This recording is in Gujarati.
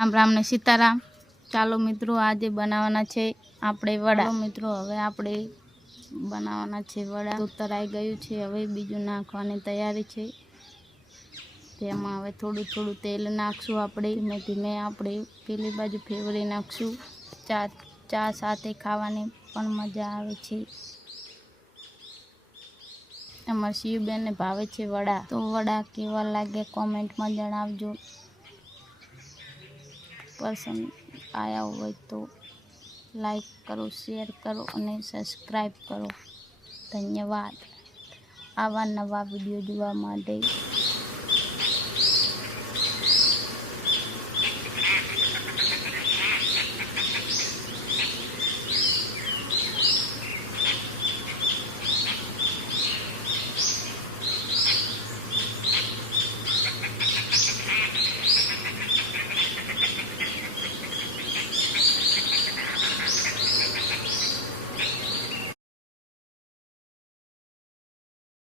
રામ રામ ને સીતારામ। ચાલો મિત્રો આજે બનાવવાના છે આપણે વડા। મિત્રો હવે આપણે બનાવવાના છે વડા। તો તરાઈ ગયું છે, હવે બીજું નાખવાની તૈયારી છે। તેમાં હવે થોડું થોડું તેલ નાખશું આપણે। ધીમે ધીમે આપણે પેલી બાજુ ફેવરી નાખશું। ચા સાથે ખાવાની પણ મજા આવે છે। અમારા શિવબેનને ભાવે છે વડા, તો વડા કેવા લાગે કોમેન્ટમાં જણાવજો। પસંદ આવ્યા હોય તો લાઈક કરો, શેર કરો અને સબસ્ક્રાઈબ કરો। ધન્યવાદ। આવા નવા વિડીયો જોવા માટે।